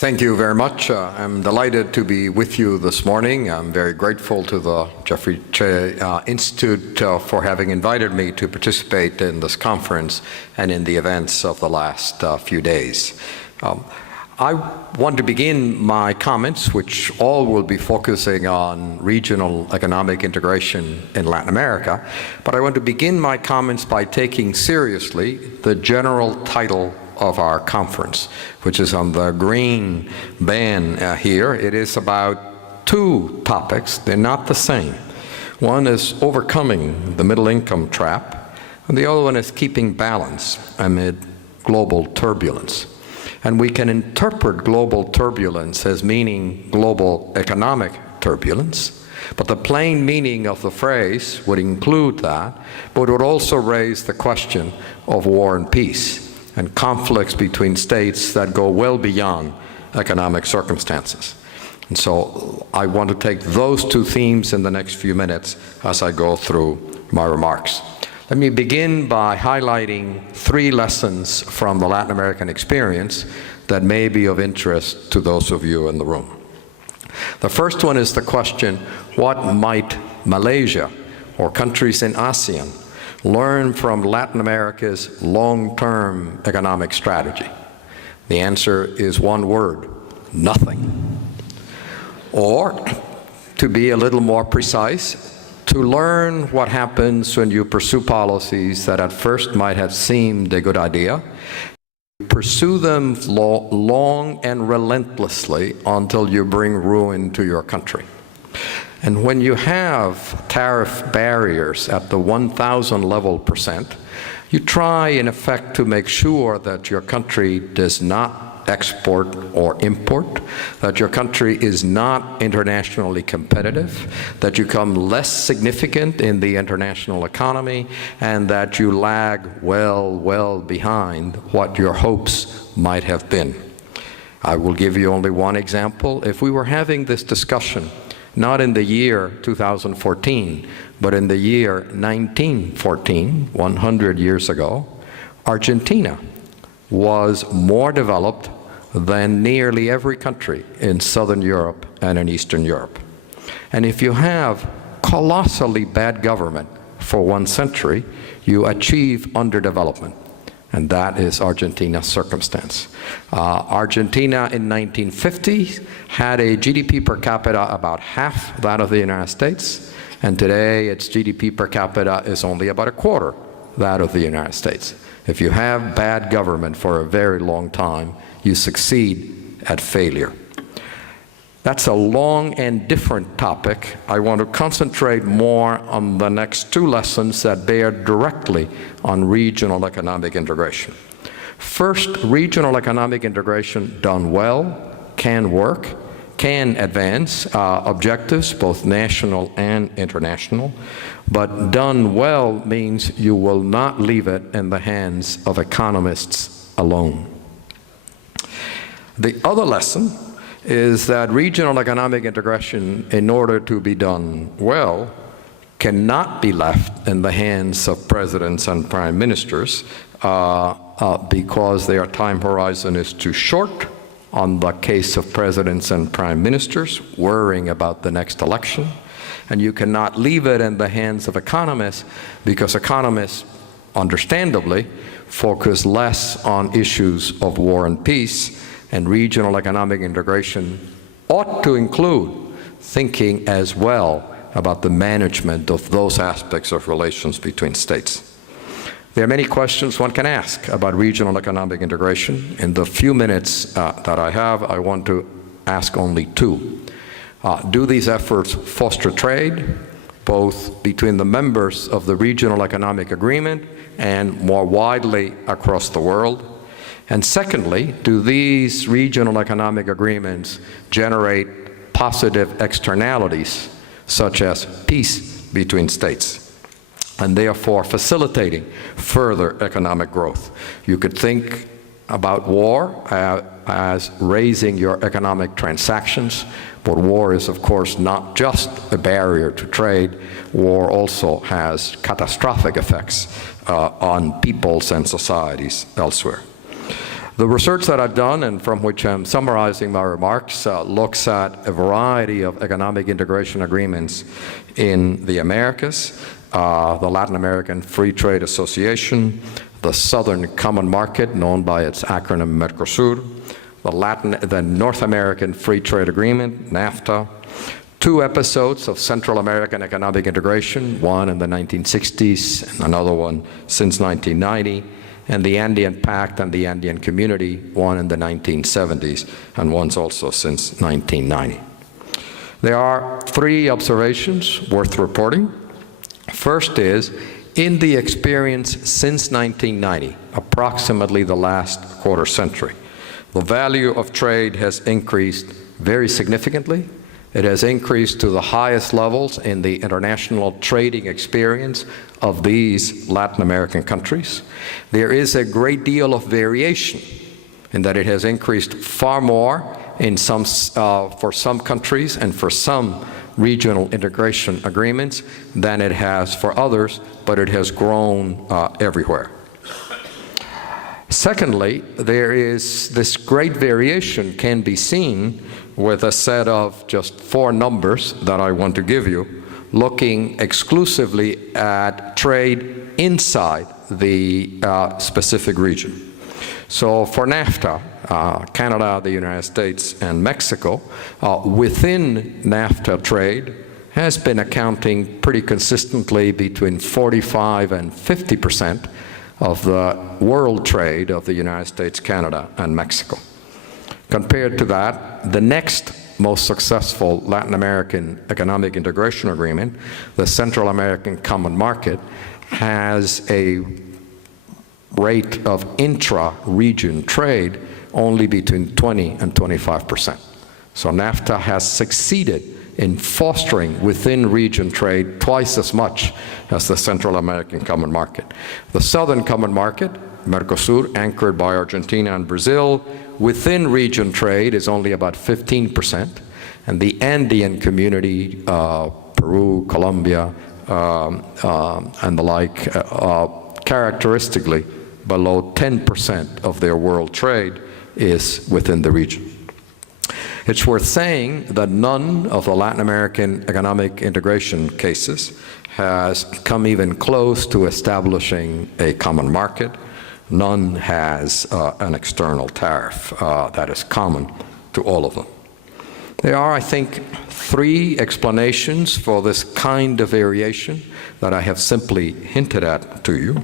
Thank you very much. I'm delighted to be with you this morning. I'm very grateful to the Jeffrey Cheah Institute for having invited me to participate in this conference and in the events of the last few days. I want to begin my comments, which all will be focusing on regional economic integration in Latin America, but I want to begin my comments by taking seriously the general title of our conference, which is on the green band here. It is about two topics. They're not the same. One is overcoming the middle income trap, and the other one is keeping balance amid global turbulence. And we can interpret global turbulence as meaning global economic turbulence, but the plain meaning of the phrase would include that, but would also raise the question of war and peace and conflicts between states that go well beyond economic circumstances. And so I want to take those two themes in the next few minutes as I go through my remarks. Let me begin by highlighting three lessons from the Latin American experience that may be of interest to those of you in the room. The first one is the question, what might Malaysia or countries in ASEAN learn from Latin America's long-term economic strategy? The answer is one word: nothing. Or, to be a little more precise, to learn what happens when you pursue policies that at first might have seemed a good idea. Pursue them long and relentlessly until you bring ruin to your country. And when you have tariff barriers at the 1,000 level percent, you try in effect to make sure that your country does not export or import, that your country is not internationally competitive, that you become less significant in the international economy, and that you lag well behind what your hopes might have been. I will give you only one example. If we were having this discussion not in the year 2014, but in the year 1914, 100 years ago, Argentina was more developed than nearly every country in Southern Europe and in Eastern Europe. And if you have colossally bad government for 1 century, you achieve underdevelopment. And that is Argentina's circumstance. Argentina in 1950 had a GDP per capita about half that of the United States, and today its GDP per capita is only about a quarter that of the United States. If you have bad government for a very long time, you succeed at failure. That's a long and different topic. I want to concentrate more on the next two lessons that bear directly on regional economic integration. First, regional economic integration done well can work, can advance objectives, both national and international, but done well means you will not leave it in the hands of economists alone. The other lesson is that regional economic integration, in order to be done well, cannot be left in the hands of presidents and prime ministers because their time horizon is too short. On the case of presidents and prime ministers, worrying about the next election. And you cannot leave it in the hands of economists because economists, understandably, focus less on issues of war and peace, and regional economic integration ought to include thinking as well about the management of those aspects of relations between states. There are many questions one can ask about regional economic integration. In the few minutes that I have, I want to ask only two. Do these efforts foster trade, both between the members of the Regional Economic Agreement and more widely across the world? And secondly, do these regional economic agreements generate positive externalities, such as peace between states, and therefore facilitating further economic growth? You could think about war as raising your economic transactions, but war is, of course, not just a barrier to trade. War also has catastrophic effects on peoples and societies elsewhere. The research that I've done, and from which I'm summarizing my remarks, looks at a variety of economic integration agreements in the Americas, the Latin American Free Trade Association, the Southern Common Market, known by its acronym Mercosur, the North American Free Trade Agreement, NAFTA, 2 episodes of Central American economic integration, one in the 1960s and another one since 1990, and the Andean Pact and the Andean Community, one in the 1970s and one's also since 1990. There are 3 observations worth reporting. First is, in the experience since 1990, approximately the last quarter century, the value of trade has increased very significantly. It has increased to the highest levels in the international trading experience of these Latin American countries. There is a great deal of variation in that it has increased far more in for some countries and for some regional integration agreements than it has for others, but it has grown everywhere. Secondly, there is this great variation can be seen with a set of just 4 numbers that I want to give you, looking exclusively at trade inside the specific region. So for NAFTA, Canada, the United States, and Mexico, within NAFTA trade has been accounting pretty consistently between 45 and 50% of the world trade of the United States, Canada, and Mexico. Compared to that, the next most successful Latin American economic integration agreement, the Central American Common Market, has a rate of intra-region trade only between 20 and 25%. So NAFTA has succeeded in fostering within-region trade twice as much as the Central American Common Market. The Southern Common Market, Mercosur, anchored by Argentina and Brazil, within-region trade is only about 15%, and the Andean Community, Peru, Colombia, and the like, characteristically below 10% of their world trade is within the region. It's worth saying that none of the Latin American economic integration cases has come even close to establishing a common market. None has an external tariff that is common to all of them. There are, I think, 3 explanations for this kind of variation that I have simply hinted at to you.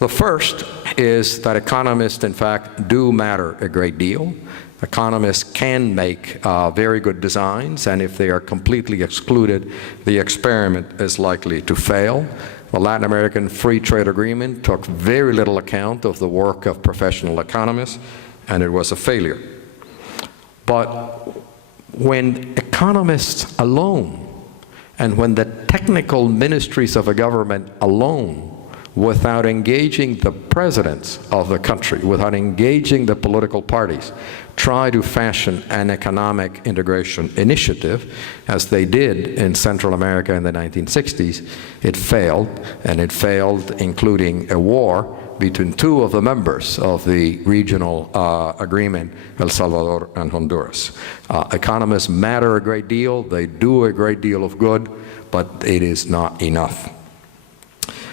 The first is that economists, in fact, do matter a great deal. Economists can make very good designs, and if they are completely excluded, the experiment is likely to fail. The Latin American Free Trade Agreement took very little account of the work of professional economists, and it was a failure. But when economists alone, and when the technical ministries of a government alone, without engaging the presidents of the country, without engaging the political parties, try to fashion an economic integration initiative, as they did in Central America in the 1960s, it failed, and it failed including a war between 2 of the members of the regional agreement, El Salvador and Honduras. Economists matter a great deal, they do a great deal of good, but it is not enough.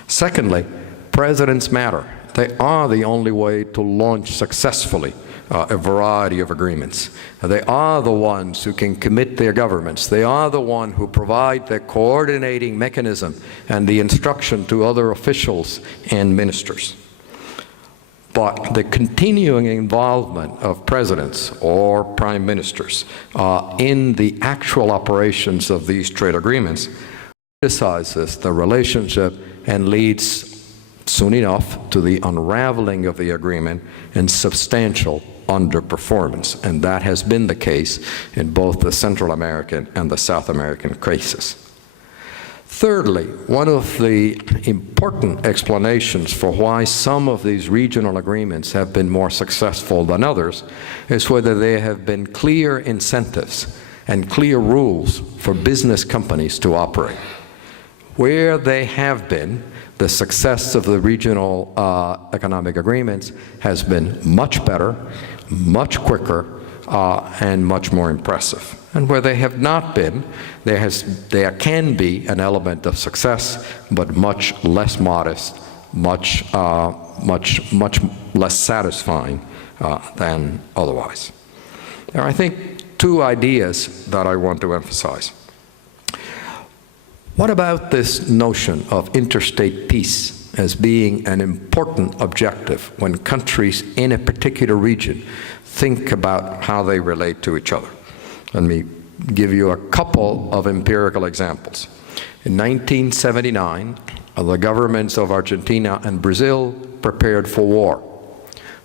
Secondly, presidents matter. They are the only way to launch successfully a variety of agreements. They are the ones who can commit their governments. They are the ones who provide the coordinating mechanism and the instruction to other officials and ministers. But the continuing involvement of presidents or prime ministers in the actual operations of these trade agreements criticizes the relationship and leads soon enough to the unraveling of the agreement and substantial underperformance. And that has been the case in both the Central American and the South American cases. Thirdly, one of the important explanations for why some of these regional agreements have been more successful than others is whether there have been clear incentives and clear rules for business companies to operate. Where they have been, the success of the regional economic agreements has been much better, much quicker, and much more impressive. And where they have not been, there can be an element of success, but much less modest, much less satisfying than otherwise. There are, I think, two ideas that I want to emphasize. What about this notion of interstate peace as being an important objective when countries in a particular region think about how they relate to each other? Let me give you a couple of empirical examples. In 1979, the governments of Argentina and Brazil prepared for war.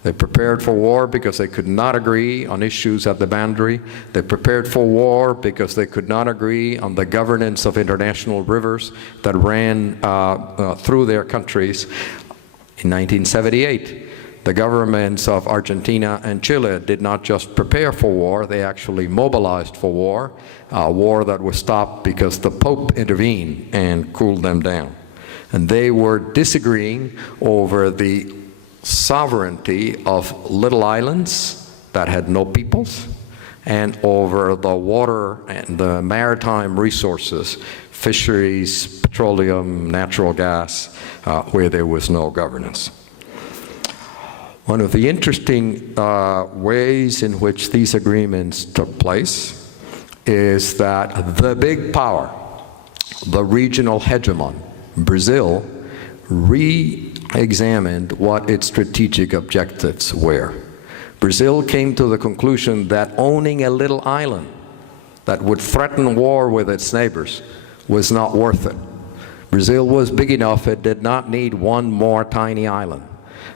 They prepared for war because they could not agree on issues at the boundary. They prepared for war because they could not agree on the governance of international rivers that ran through their countries. In 1978, the governments of Argentina and Chile did not just prepare for war, they actually mobilized for war, a war that was stopped because the Pope intervened and cooled them down. And they were disagreeing over the sovereignty of little islands that had no peoples, and over the water and the maritime resources, fisheries, petroleum, natural gas, where there was no governance. One of the interesting ways in which these agreements took place is that the big power, the regional hegemon, Brazil, re-examined what its strategic objectives were. Brazil came to the conclusion that owning a little island that would threaten war with its neighbors was not worth it. Brazil was big enough, it did not need one more tiny island.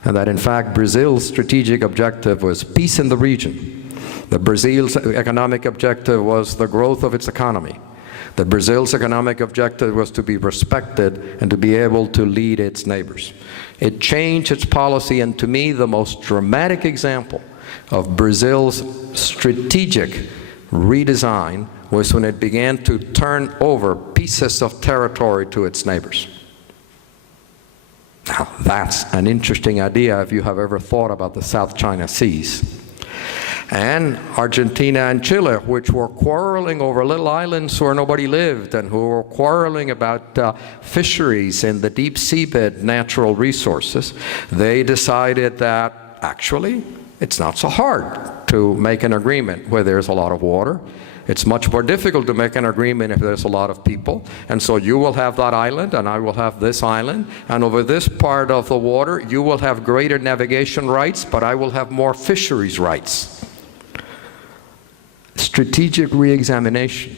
And that in fact Brazil's strategic objective was peace in the region. That Brazil's economic objective was the growth of its economy. That Brazil's economic objective was to be respected and to be able to lead its neighbors. It changed its policy, and to me the most dramatic example of Brazil's strategic redesign was when it began to turn over pieces of territory to its neighbors. Now that's an interesting idea if you have ever thought about the South China Seas. And Argentina and Chile, which were quarreling over little islands where nobody lived, and who were quarreling about fisheries in the deep seabed natural resources, they decided that actually it's not so hard to make an agreement where there's a lot of water. It's much more difficult to make an agreement if there's a lot of people. And so you will have that island, and I will have this island. And over this part of the water, you will have greater navigation rights, but I will have more fisheries rights. Strategic re-examination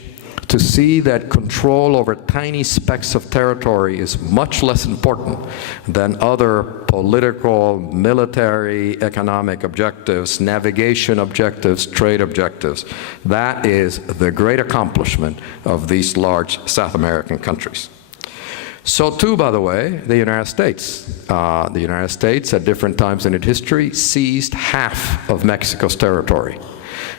to see that control over tiny specks of territory is much less important than other political, military, economic objectives, navigation objectives, trade objectives. That is the great accomplishment of these large South American countries. So too, by the way, the United States. The United States, at different times in its history, seized half of Mexico's territory.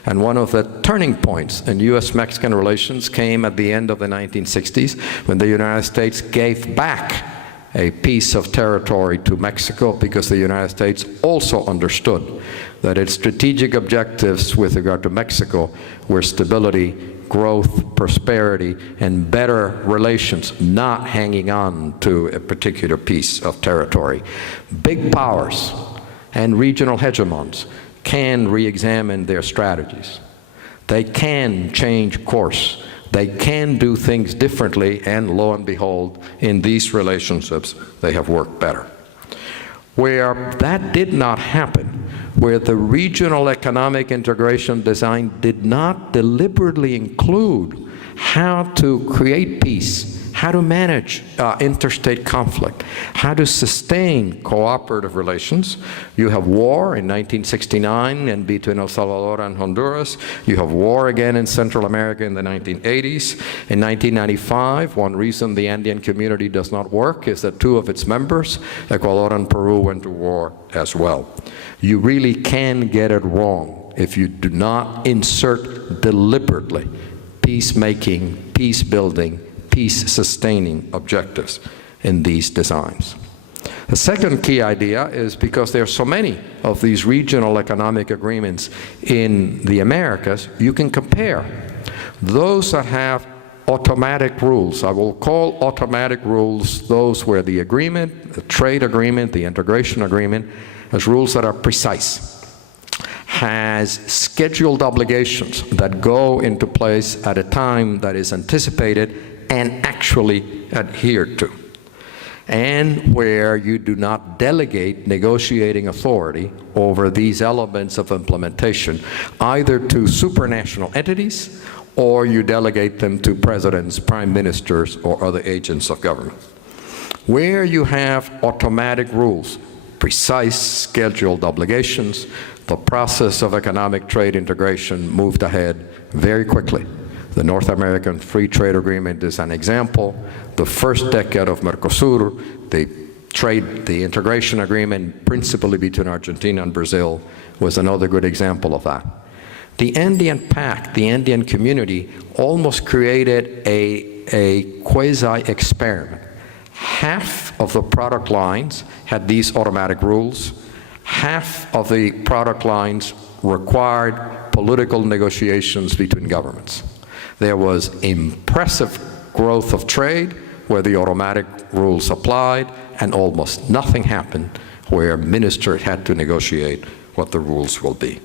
And one of the turning points in U.S.-Mexican relations came at the end of the 1960s when the United States gave back a piece of territory to Mexico, because the United States also understood that its strategic objectives with regard to Mexico were stability, growth, prosperity, and better relations, not hanging on to a particular piece of territory. Big powers and regional hegemons can re-examine their strategies. They can change course. They can do things differently, and lo and behold, in these relationships, they have worked better. Where that did not happen, where the regional economic integration design did not deliberately include how to create peace, how to manage interstate conflict, how to sustain cooperative relations. You have war in 1969 and between El Salvador and Honduras. You have war again in Central America in the 1980s. In 1995, one reason the Andean community does not work is that two of its members, Ecuador and Peru, went to war as well. You really can get it wrong if you do not insert deliberately peacemaking, peace building, peace-sustaining objectives in these designs. The second key idea is because there are so many of these regional economic agreements in the Americas, you can compare those that have automatic rules. I will call automatic rules those where the agreement, the trade agreement, the integration agreement, has rules that are precise, has scheduled obligations that go into place at a time that is anticipated and actually adhered to, and where you do not delegate negotiating authority over these elements of implementation either to supranational entities or you delegate them to presidents, prime ministers, or other agents of government. Where you have automatic rules, precise scheduled obligations, the process of economic trade integration moved ahead very quickly. The North American Free Trade Agreement is an example. The first decade of Mercosur, the integration agreement principally between Argentina and Brazil, was another good example of that. The Andean Pact, the Andean community, almost created a quasi-experiment. Half of the product lines had these automatic rules. Half of the product lines required political negotiations between governments. There was impressive growth of trade where the automatic rules applied, and almost nothing happened where ministers had to negotiate what the rules will be.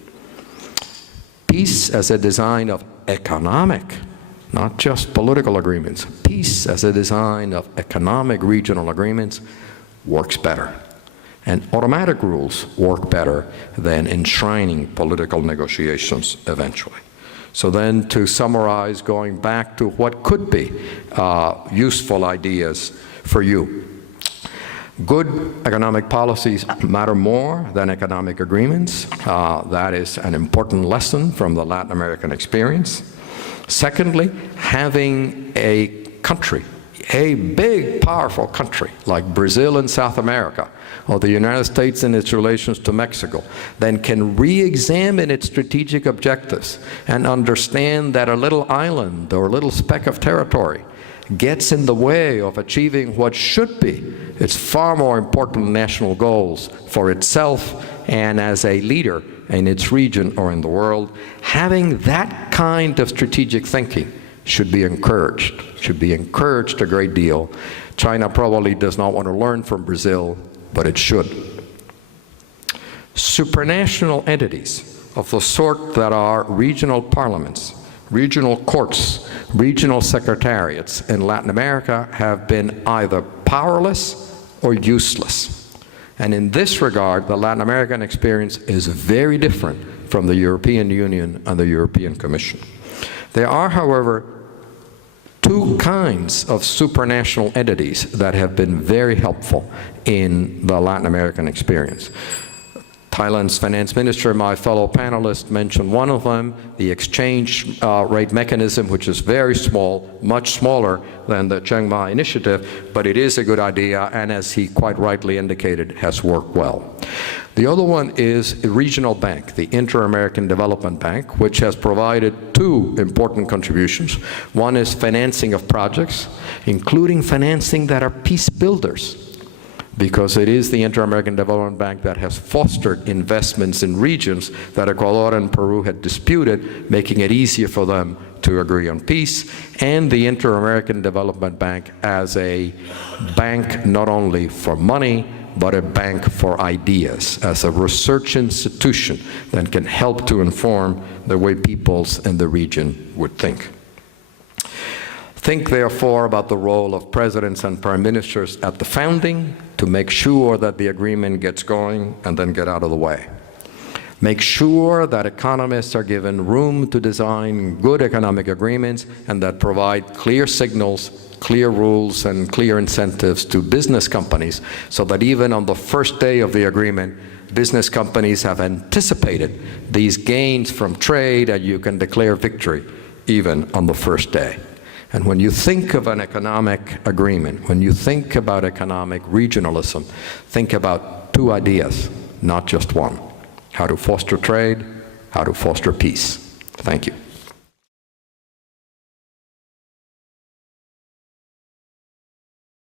Peace as a design of economic, not just political agreements, peace as a design of economic regional agreements works better. And automatic rules work better than enshrining political negotiations eventually. So then, to summarize, going back to what could be useful ideas for you. Good economic policies matter more than economic agreements. That is an important lesson from the Latin American experience. Secondly, having a country, a big, powerful country like Brazil in South America, or the United States in its relations to Mexico, then can re-examine its strategic objectives and understand that a little island or a little speck of territory gets in the way of achieving what should be its far more important national goals for itself and as a leader in its region or in the world. Having that kind of strategic thinking should be encouraged a great deal. China probably does not want to learn from Brazil, but it should. Supranational entities of the sort that are regional parliaments, regional courts, regional secretariats in Latin America have been either powerless or useless. And in this regard, the Latin American experience is very different from the European Union and the European Commission. There are, however, two kinds of supranational entities that have been very helpful in the Latin American experience. Thailand's finance minister, my fellow panelist, mentioned one of them, the exchange rate mechanism, which is very small, much smaller than the Chiang Mai initiative, but it is a good idea, and as he quite rightly indicated, has worked well. The other one is a regional bank, the Inter-American Development Bank, which has provided two important contributions. One is financing of projects, including financing that are peace builders, because it is the Inter-American Development Bank that has fostered investments in regions that Ecuador and Peru had disputed, making it easier for them to agree on peace, and the Inter-American Development Bank as a bank not only for money, but a bank for ideas, as a research institution that can help to inform the way peoples in the region would think. Think, therefore, about the role of presidents and prime ministers at the founding to make sure that the agreement gets going and then get out of the way. Make sure that economists are given room to design good economic agreements and that provide clear signals, clear rules, and clear incentives to business companies so that even on the first day of the agreement, business companies have anticipated these gains from trade and you can declare victory even on the first day. And when you think of an economic agreement, when you think about economic regionalism, think about two ideas, not just one: how to foster trade, how to foster peace. Thank you.